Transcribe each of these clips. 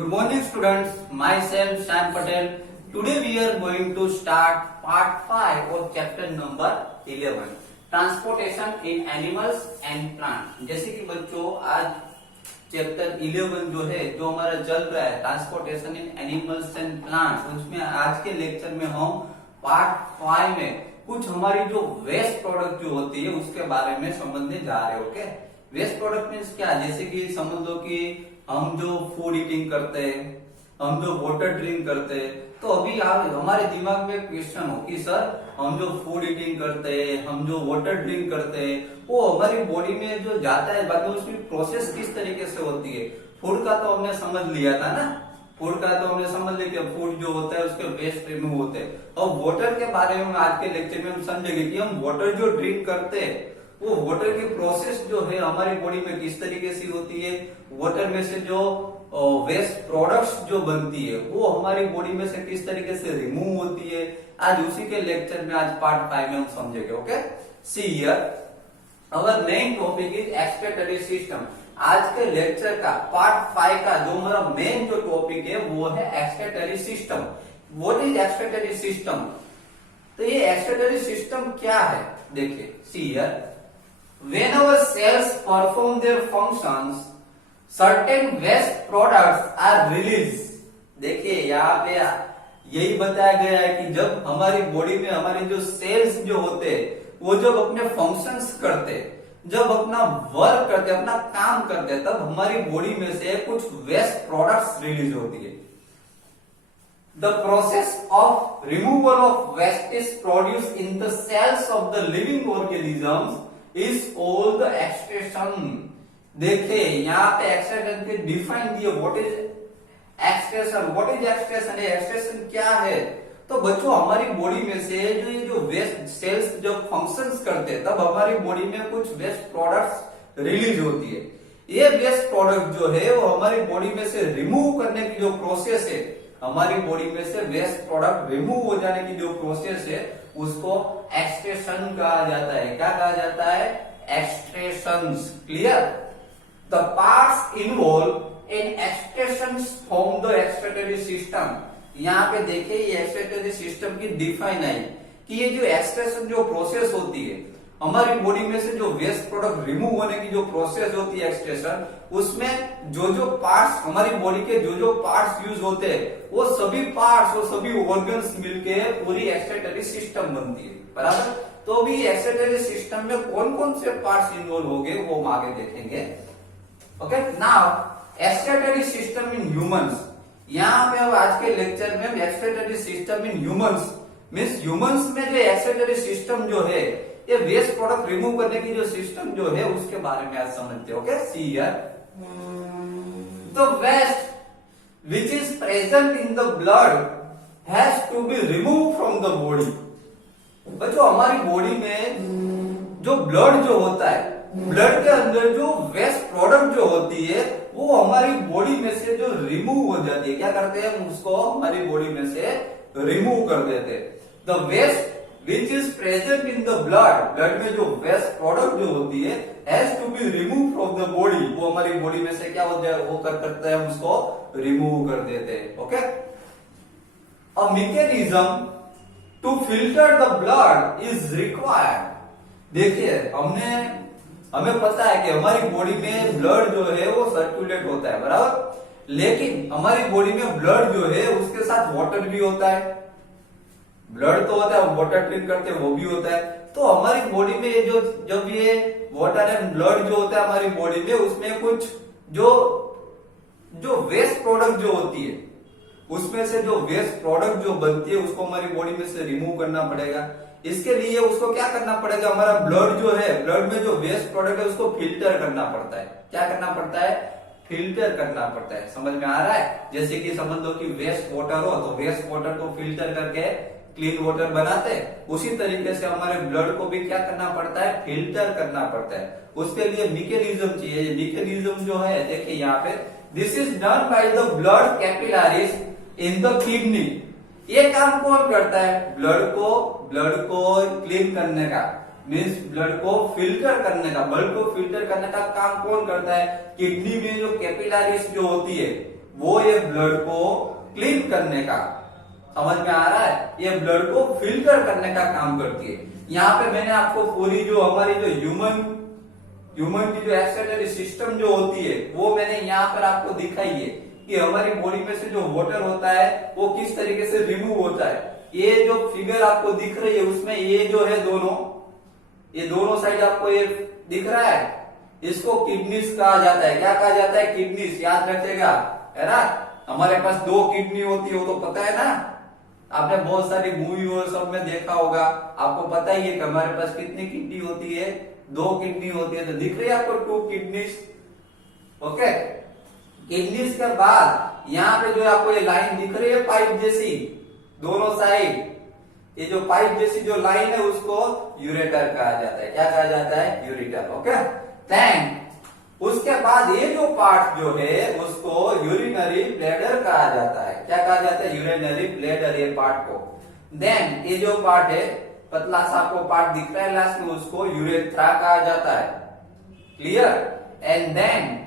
Good morning students, myself Sam Patel. Today we are going to start part 5 of chapter number 11, Transportation in Animals and Plants. जैसे कि बच्चों आज chapter 11 जो है जो हमारा चल रहा है transportation in animals and plants, उसमें आज के लेक्चर में हम पार्ट 5 में कुछ हमारी जो वेस्ट प्रोडक्ट जो होती है उसके बारे में समझने जा रहे हैं। ओके, वेस्ट प्रोडक्ट मीन्स क्या, जैसे कि समझ लो कि हम जो फूड ईटिंग करते हैं, हम जो वाटर ड्रिंक करते हैं, तो अभी हमारे दिमाग में क्वेश्चन हो कि सर हम जो फूड ईटिंग करते हैं, हम जो वाटर ड्रिंक करते हैं, वो हमारी बॉडी में जो जाता है बाद में उसकी प्रोसेस किस तरीके से होती है। फूड का तो हमने समझ लिया था ना, फूड का तो हमने समझ लिया कि फूड जो होता है उसके वेस्ट रिमूव होते हैं। और वाटर के बारे में आज के लेक्चर में हम समझेंगे कि हम वाटर जो ड्रिंक करते हैं वो वाटर की प्रोसेस जो है हमारी बॉडी में किस तरीके से होती है, वाटर में से जो वेस्ट प्रोडक्ट्स जो बनती है वो हमारी बॉडी में से किस तरीके से रिमूव होती है। आज उसी के लेक्चर में आज पार्ट 5 में हम समझेंगे। Okay, see here our main topic is excretory system. आज के लेक्चर का पार्ट 5 का जो हमारा मेन जो टॉपिक है वो है excretory system. What is excretory system? तो ये एक्सक्रीटरी सिस्टम क्या है, देखिए see here when our cells perform their functions certain waste products are released। देखिए यहाँ पे यही बताया गया है कि जब हमारी बॉडी में हमारे जो सेल्स जो होते हैं वो जब अपने फंक्शंस करते, जब अपना वर्क करते, अपना काम करते, तब हमारी बॉडी में से कुछ वेस्ट प्रोडक्ट्स रिलीज होती है। The process of removal of waste is produced in the cells of the living organisms is all the excretion. देखिए यहाँ पे एक्सक्रीशन के डिफाइन दिए, what is excretion, what is excretion, excretion क्या है। तो बच्चों हमारी बॉडी में से जो ये जो वेस्ट सेल्स जब फंक्शंस करते हैं तब हमारी बॉडी में कुछ वेस्ट प्रोडक्ट्स रिलीज होती है। ये वेस्ट प्रोडक्ट जो है वो हमारी बॉडी में से रिमूव करने की जो प्रोसेस है, हमारी बॉडी में से वेस्ट प्रोडक्ट रिमूव हो जाने की जो प्रोसेस है उसको एक्सक्रीशन कहा जाता है। क्या कहा जाता है? Excretions. Clear? The parts involve in excretions form the excretory system. यहाँ पे देखिए ये एक्सक्रीटरी सिस्टम की डिफाइन है कि ये जो एक्सक्रीशन जो प्रोसेस होती है हमारी बॉडी में से जो वेस्ट प्रोडक्ट रिमूव होने की जो प्रोसेस होती है एक्सक्रीशन, उसमें जो जो पार्ट्स हमारी बॉडी के जो जो पार्ट्स यूज होते हैं वो सभी पार्ट्स, वो सभी ऑर्गन्स मिलके पूरी एक्सक्रीटरी सिस्टम बनती है। बराबर? तो भी एक्सक्रीटरी सिस्टम में कौन कौन से पार्ट्स इन्वॉल्व होंगे वो हम आगे देखेंगे। Okay, now excretory system in humans. यहाँ पे अब आज के लेक्चर में excretory system in humans means humans में जो एक्सक्रीटरी सिस्टम जो है ये वेस्ट प्रोडक्ट रिमूव करने की जो सिस्टम जो है उसके बारे में आज समझते हैं। Okay, see here the waste which is present in the blood has to be remove from the body. बच्चों हमारी बॉडी में जो ब्लड जो होता है, ब्लड के अंदर जो वेस्ट प्रोडक्ट जो होती है वो हमारी बॉडी में से जो रिमूव हो जाती है, क्या करते हैं उसको हमारी बॉडी में से रिमूव कर देते हैं। The waste which is present in the blood, blood में जो वेस्ट प्रोडक्ट जो होती है has to be removed from the body, वो हमारी बॉडी में से क्या हो जाए वो करते हैं उसको रिमूव कर देते हैं। Okay, a mechanism to filter the blood is required। देखिए हमें पता है कि हमारी बॉडी में ब्लड जो है वो सर्कुलेट होता है, बराबर, लेकिन हमारी बॉडी में ब्लड जो है उसके साथ वाटर भी होता है। ब्लड तो होता है, वाटर ड्रिंक करते हैं वो भी होता है। तो हमारी बॉडी में ये जो जब ये वाटर एंड ब्लड जो होता है हमारी बॉडी में उसमें कुछ जो वेस्ट प्रोडक्ट जो होती है उसमें से जो वेस्ट प्रोडक्ट जो बनती है उसको हमारी बॉडी में से रिमूव करना पड़ेगा। इसके लिए उसको क्या करना पड़ेगा, हमारा ब्लड जो है, ब्लड में जो वेस्ट प्रोडक्ट है उसको फिल्टर करना पड़ता है। क्या करना पड़ता है? फिल्टर करना पड़ता है। समझ में आ रहा है? जैसे कि समझ लो कि वेस्ट वाटर हो तो वेस्ट वाटर को फिल्टर करके क्लीन वाटर बनाते हैं, उसी तरीके से हमारे ब्लड को भी क्या करना पड़ता है? फिल्टर करना पड़ता है। उसके लिए मैकेनिज्म चाहिए। मैकेनिज्म जो है देखिए यहाँ पे, this is done by the blood capillaries in the kidney. ये काम कौन करता है? ब्लड को क्लीन करने का, मीन्स ब्लड को फिल्टर करने का, ब्लड को फिल्टर करने का काम कौन करता है? किडनी में जो कैपिलरीज जो होती है वो ये ब्लड को क्लीन करने का, समझ में आ रहा है, ये ब्लड को फिल्टर करने का काम करती है। यहाँ पे मैंने आपको पूरी जो हमारी जो ह्यूमन की जो एक्सक्रीटरी सिस्टम जो होती है वो मैंने यहाँ पर आपको दिखाई है कि हमारी बॉडी में से जो वाटर होता है वो किस तरीके से रिमूव होता है। ये जो फिगर आपको दिख रही है उसमें ये जो है ये दोनों साइड आपको ये दिख रहा है, इसको किडनीज कहा जाता है। क्या कहा जाता है? किडनीज। याद रखिएगा, है ना। हमारे पास 2 किडनी होती है, वो तो पता है ना, आपने बहुत सारी मूवी और सब में देखा होगा, आपको पता ही है कि हमारे पास कितनी किडनी होती है, 2 किडनी होती है। तो दिख रही है आपको 2 किडनीज। ओके, किडनीज के बाद यहाँ पे जो आपको ये लाइन दिख रही है पाइप जैसी दोनों साइड, ये जो पाइप जैसी जो लाइन है उसको यूरेटर कहा जाता है। क्या कहा जाता है? यूरेटर। ओके, देन उसके बाद ये जो पार्ट जो है उसको यूरिनरी ब्लैडर कहा जाता है। क्या कहा जाता है? यूरिनरी ब्लैडर, ये पार्ट को। देन ये जो पार्ट है, पतला सा आपको पार्ट दिख रहा है लास्ट में, उसको यूरेथ्रा कहा जाता है। क्लियर? एंड देन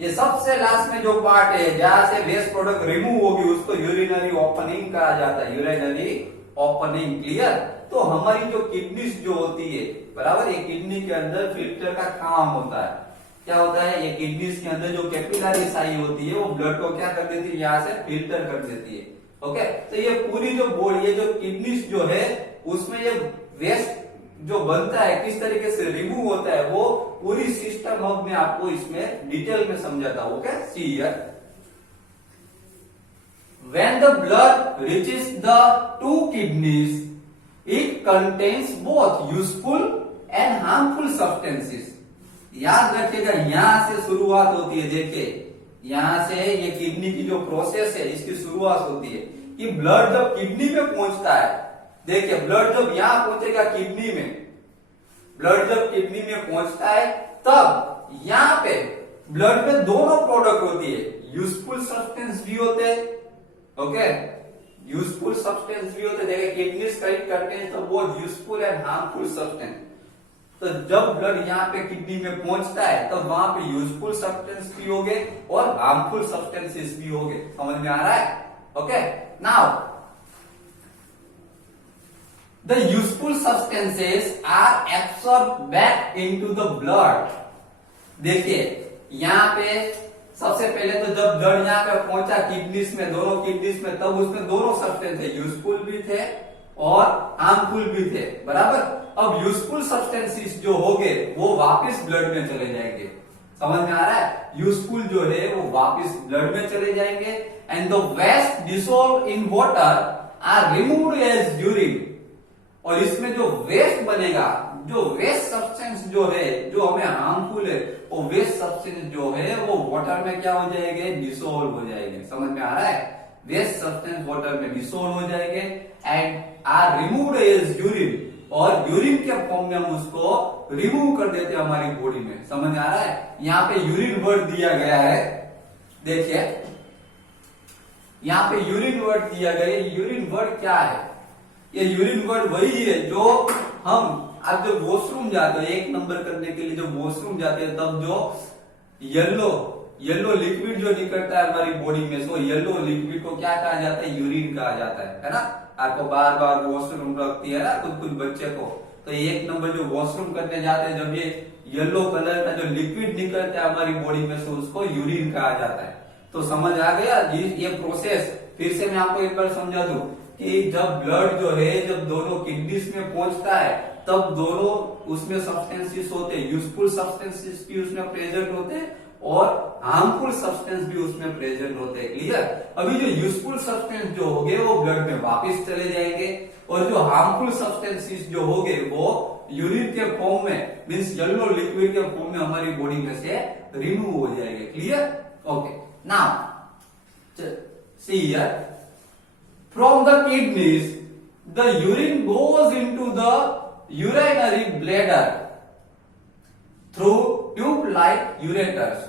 ये सबसे लास्ट में जो पार्ट है जहां से वेस्ट प्रोडक्ट रिमूव होगी उसको यूरिनरी ओपनिंग कहा जाता है। Urinary opening. क्लियर? तो हमारी जो किडनीज जो होती है, बराबर, ये किडनी के अंदर फिल्टर का काम होता है। क्या होता है? ये किडनीज के अंदर जो कैपिलरी साई होती है वो ब्लड को क्या कर देती है? यहाँ से फिल्टर कर देती है। ओके, तो ये पूरी जो बॉडी, ये जो किडनीज जो है उसमें ये वेस्ट जो बनता है किस तरीके से रिमूव होता है वो पूरी सिस्टम अब मैं आपको इसमें डिटेल में समझाता हूं। Okay, see here, when the blood reaches the 2 kidneys, it contains both useful and harmful substances. याद रखिएगा, यहां से शुरुआत होती है। देखिए, यहां से ये किडनी की जो प्रोसेस है इसकी शुरुआत होती है कि ब्लड जब किडनी में पहुंचता है, देखिए ब्लड जब यहां पहुंचेगा किडनी में, ब्लड जब किडनी में पहुंचता है तब यहां पे ब्लड में दोनों प्रोडक्ट होती है, यूजफुल सब्सटेंस भी होते हैं। ओके, यूजफुल सब्सटेंस भी होते, देखिए kidneys contains the both useful and harmful substance. तो जब ब्लड यहाँ पे किडनी में पहुंचता है तब वहां पे यूजफुल सब्सटेंस भी होंगे और हार्मफुल सब्सटेंसेस भी होंगे। समझ में आ रहा है? Okay, now the useful substances are absorb back into the blood. देखिए यहाँ पे सबसे पहले तो जब ब्लड यहाँ पे पहुंचा किडनीज में, दोनों किडनीज में, तब उसमें दोनों सब्सटेंस थे, यूजफुल भी थे और हार्मफुल भी थे। बराबर, अब यूजफुल सब्सटेंसेस जो होंगे वो वापस ब्लड में चले जाएंगे। समझ में आ रहा है? यूजफुल जो है वो वापस ब्लड में चले जाएंगे and the waste dissolve in water are removed as urine. और इसमें जो वेस्ट बनेगा, जो वेस्ट सब्सटेंस जो है जो हमें हार्मफुल है, वो वेस्ट सब्सटेंस जो है वो वाटर में क्या हो जाएंगे? डिसॉल्व हो जाएंगे। समझ में आ रहा है? वेस्ट सब्सटेंस वाटर में डिसॉल्व हो जाएंगे and are removed as urine, और यूरिन के फॉर्म में हम उसको रिमूव कर देते हैं हमारी बॉडी में। समझ में आ रहा है? यहाँ पे यूरिन वर्ड दिया गया है, देखिए यहाँ पे यूरिन वर्ड दिया गया है। यूरिन वर्ड क्या है? ये यूरिन वर्ड वही है जो हम आप जब वॉशरूम जाते हैं 1 नंबर करने के लिए, जब वॉशरूम जाते हैं तब जो येलो लिक्विड जो निकलता है हमारी बॉडी में, सो येलो लिक्विड को क्या कहा जाता है? यूरिन कहा जाता है ना। आपको बार बार वॉशरूम रखती है ना कुछ बच्चे को, तो 1 नंबर जो वॉशरूम करने जाते हैं जब ये येलो कलर का जो लिक्विड निकलता है हमारी बॉडी में से उसको यूरिन कहा जाता है। तो समझ आ गया ये प्रोसेस? फिर से मैं आपको एक बार समझा दूं कि जब ब्लड जो है जब दोनों किडनीज में पहुंचता है तब दोनों उसमें सब्सटेंसेस होते हैं, यूजफुल सब्सटेंसेस भी उसमें प्रेजेंट होते हैं और हार्मफुल सब्सटेंस भी उसमें प्रेजेंट होते हैं। क्लियर? अभी जो यूजफुल सब्सटेंस जो होंगे वो ब्लड में वापस चले जाएंगे और जो हार्मफुल सब्सटेंसेस जो होंगे वो यूरिन के फॉर्म में, मींस येलो लिक्विड के फॉर्म में हमारी बॉडी में से रिमूव हो जाएंगे। Clear? Okay, now see here, from the kidneys the urine goes into the urinary bladder through tube like ureters।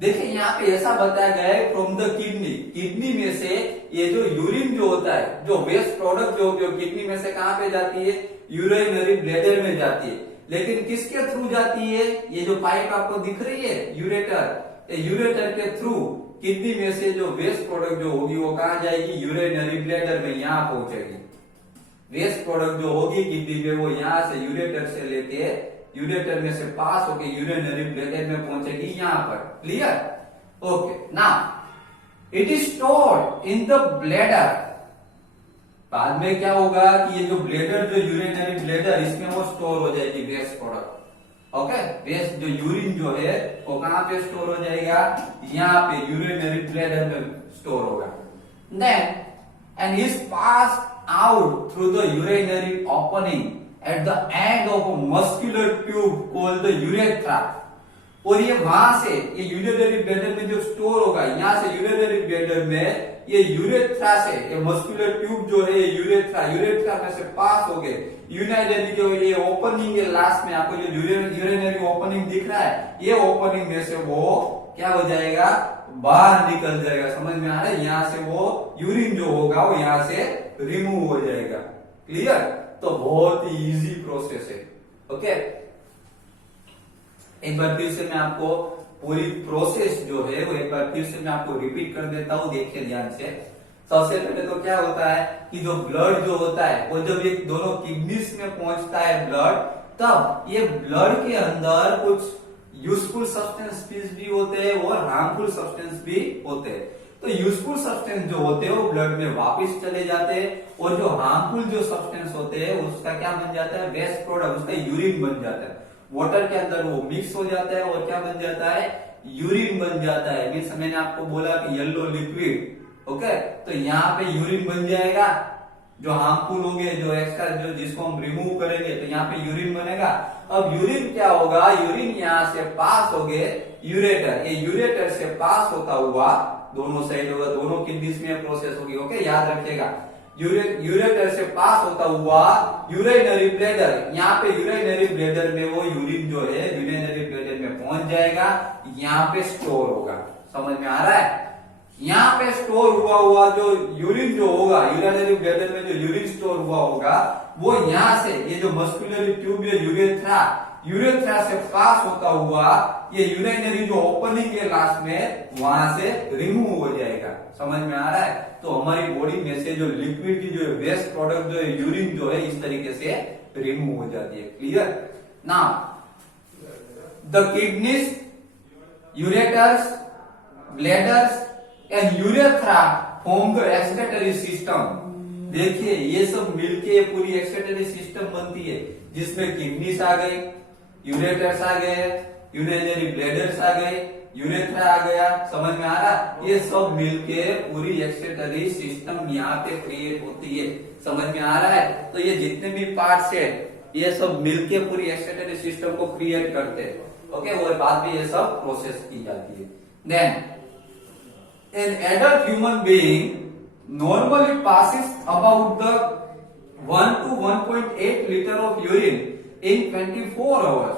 देखिए यहाँ पे ऐसा बताया गया है फ्रॉम द किडनी में से ये जो यूरिन जो होता है, जो वेस्ट प्रोडक्ट जो किडनी में से कहां पे जाती है? यूरिनरी ब्लैडर में जाती है। लेकिन किसके थ्रू जाती है? ये जो पाइप आपको दिख रही है यूरेटर, यूरेटर के थ्रू किडनी में से जो वेस्ट प्रोडक्ट जो होगी वो कहाँ जाएगी, यूरिनरी ब्लैडर में, यहाँ पहुंचेगी। वेस्ट प्रोडक्ट जो होगी किडनी में वो यहाँ से यूरेटर से लेके यूरेटर में से पास होके यूरिनरी ब्लैडर में पहुंचेगी, यहाँ पर। Clear? Okay, now it is stored in the bladder. बाद में क्या होगा कि ये जो ब्लैडर, जो यूरिनरी ब्लैडर, इसमें वो स्टोर हो जाएगी वेस्ट प्रोडक्ट। ओके, वेस्ट जो यूरिन जो है वो कहाँ पे स्टोर हो जाएगा, यहाँ पे यूरिनरी ब्लैडर में स्टोर होगा। Then and is pass out through the urinary opening at the end of a muscular tube called the urethra. और ये वहां से, ये यूरिनरी ब्लैडर में जो स्टोर होगा, यहाँ से यूरिनरी ब्लैडर में ये यूरेथ्रा से, ये मस्कुलर ट्यूब जो है यूरेथ्रा में से पास हो गए यूरिनरी जो ये ओपनिंग है लास्ट में, आपको जो यूरिनरी ओपनिंग दिख रहा है, ये ओपनिंग में से वो क्या हो जाएगा, बाहर निकल जाएगा। समझ में आ रहा है? यहाँ से वो यूरिन जो होगा वो यहाँ से रिमूव हो जाएगा। क्लियर? तो बहुत ही इजी प्रोसेस है। ओके, एक बार फिर से मैं आपको पूरी प्रोसेस जो है वो एक बार फिर से मैं आपको रिपीट कर देता हूँ, देखिए ध्यान से। सबसे पहले तो क्या होता है कि जो ब्लड जो होता है वो जब ये दोनों किडनीज में पहुंचता है ब्लड, तब ये ब्लड के अंदर कुछ यूजफुल सब्सटेंस भी होते हैं और हार्मफुल सब्सटेंस भी होते हैं। तो यूजफुल सब्सटेंस जो होते हैं वो ब्लड में वापस चले जाते हैं, और जो हार्मफुल जो सब्सटेंस होते हैं उसका क्या बन जाता है, वेस्ट प्रोडक्ट, उसका यूरिन बन जाता है। वाटर के अंदर वो मिक्स हो जाता है और क्या बन जाता है, यूरिन बन जाता है। मीन्स मैंने आपको बोला कि येलो लिक्विड। ओके, तो यहाँ पे यूरिन बन जाएगा। जो हार्मफुल होंगे, जो एक्स्ट्रा, जो जिसको हम रिमूव करेंगे, तो यहाँ पे यूरिन बनेगा। अब यूरिन क्या होगा, यूरिन यहाँ से पास हो गए यूरेटर, ये यूरेटर से पास होता हुआ दोनों साइड होगा, दोनों किडनीज में प्रोसेस होगी। ओके, याद रखिएगा, यूरेटर से पास होता हुआ यूरिनरी ब्लैडर, यहाँ पे यूरिनरी ब्लैडर में वो यूरिन जो है यूरिनरी ब्लैडर में पहुंच जाएगा, यहाँ पे स्टोर होगा। समझ में आ रहा है? यहाँ पे स्टोर हुआ जो यूरिन जो होगा, यूरिनरी ब्लैडर में जो यूरिन स्टोर हुआ होगा, वो यहाँ से ये जो मस्कुलर ट्यूब है यूरेथ्रा से पास होता हुआ ये यूरिनरी जो ओपनिंग है लास्ट में, वहां से रिमूव हो जाएगा। समझ में आ रहा है? तो हमारी बॉडी में से जो लिक्विड की जो वेस्ट प्रोडक्ट जो है, यूरिन जो है, इस तरीके से रिमूव हो जाती है। Clear? Now the kidneys, ureters, bladders and urethra form the excretory system. देखिए, ये सब मिलके पूरी एक्सक्रीटरी सिस्टम बनती है, जिसमें किडनीज आ गई, यूरेटर्स आ गए, यूरिनरी ब्लैडर्स आ गए, यूरेथ्रा आ गया। समझ में आ रहा? ये सब मिलके पूरी एक्सक्रीटरी सिस्टम यहाँ पे क्रिएट होती है। समझ में आ रहा है? तो ये जितने भी पार्ट्स है, ये सब मिलके पूरी एक्सक्रीटरी सिस्टम को क्रिएट करते हैं। ओके, और बाद में ये सब प्रोसेस की जाती है। Then an adult human being normally passes about the 1 to 1.8 liter of urine in 24 hours.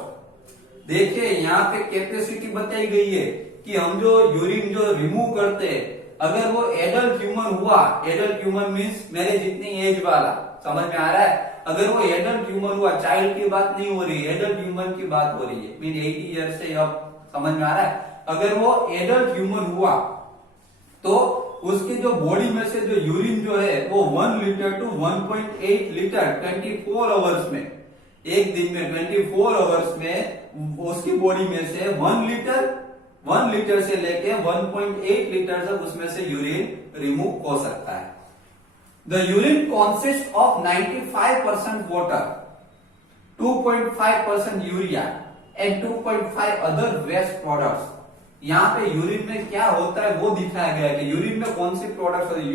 देखिए, यहाँ पे कैपेसिटी बताई गई है कि हम जो यूरिन जो रिमूव करते हैं, अगर वो एडल्ट ह्यूमन हुआ, एडल्ट ह्यूमन मीन्स मेरे जितनी एज वाला। समझ में आ रहा है? अगर वो एडल्ट ह्यूमन हुआ, चाइल्ड की बात नहीं हो रही है, एडल्ट ह्यूमन की बात हो रही है, मीन 80 ईयर से अब। समझ में आ रहा है? अगर वो एडल्ट ह्यूमन हुआ तो उसकी जो बॉडी में से जो यूरिन जो है वो 1 लीटर टू 1.8 लीटर 24 आवर्स में, एक दिन में 24 आवर्स में उसकी बॉडी में से 1 लीटर से लेके 1.8 लीटर तक उसमें से यूरिन रिमूव हो सकता है। The urine consist of 95% water, 2.5% urea and 2.5 other waste products. यहाँ पे यूरिन में क्या होता है वो दिखाया गया है कि यूरिन में कौन सी प्रोडक्ट्स होती है।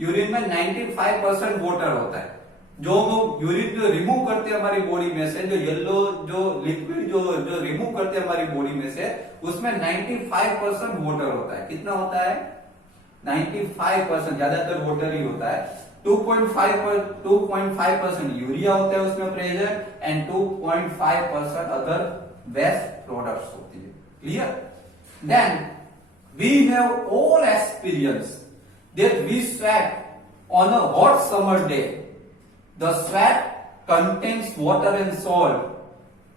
यूरिन में 95% वाटर होता है। जो यूरिन जो रिमूव करते हैं हमारी बॉडी में से, जो येलो जो लिक्विड जो रिमूव करते हैं हमारी बॉडी में से, उसमें 95% वाटर होता है। कितना होता है? 95%, ज्यादातर वाटर ही होता है। 2.5% यूरिया होता है उसमें present, and 2.5% other waste products होती है। Clear? Then we have all experienced that we sweat on a hot summer day. The sweat contains water and salt.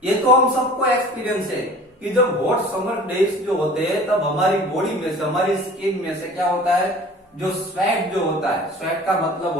ये तो हम सबको एक्सपीरियंस है कि जब हॉट समर डेज जो होते हैं तब हमारी बॉडी में से, हमारी स्किन में से क्या होता है, जो स्वेट जो होता है, स्वेट का मतलब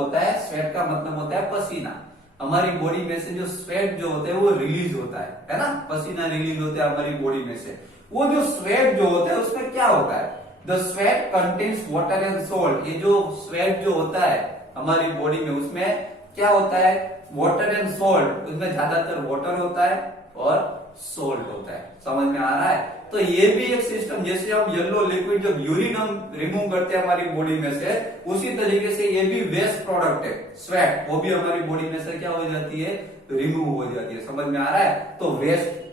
होता है पसीना। हमारी बॉडी में से जो स्वेट जो होते हैं वो रिलीज होता है ना, पसीना रिलीज होता है हमारी बॉडी में से। वो जो स्वेट जो होता है उसमें क्या होता है, the sweat contains water and salt. ये जो स्वेट जो होता है हमारी बॉडी में उसमें क्या होता है, वाटर एंड सॉल्ट। उसमें ज्यादातर वाटर होता है और सोल्ट होता है। समझ में आ रहा है? तो ये भी एक सिस्टम, जैसे हम येलो लिक्विड जब यूरिन हम रिमूव करते हैं हमारी बॉडी में से, उसी तरीके से ये भी वेस्ट प्रोडक्ट है स्वेट, वो भी हमारी बॉडी में से क्या हो जाती है, रिमूव हो जाती है। समझ में आ रहा है? तो वेस्ट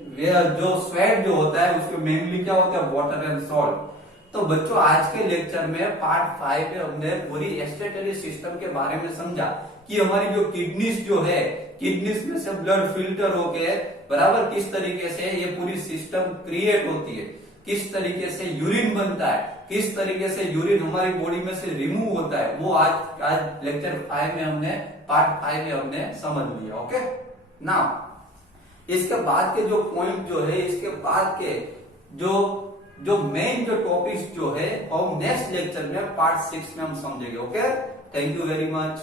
जो स्वेट जो होता है उसमें मेनली क्या होता है, वाटर एंड सॉल्ट। तो बच्चों आज के लेक्चर में पार्ट 5 में हमने पूरी एक्सक्रीटरी सिस्टम के बारे में समझा कि हमारी जो किडनीज जो है, किडनीज में से ब्लड फिल्टर होके बराबर किस तरीके से ये पूरी सिस्टम क्रिएट होती है, किस तरीके से यूरिन बनता है, किस तरीके से यूरिन हमारी बॉडी में से रिमूव होता है, वो आज लेक्चर 5 में हमने पार्ट 5 में हमने समझ लिया। ओके नाउ इसके बाद के जो पॉइंट जो है, इसके बाद के जो मेन जो टॉपिक्स जो है हम नेक्स्ट लेक्चर में पार्ट 6 में हम समझेंगे। Okay, thank you very much.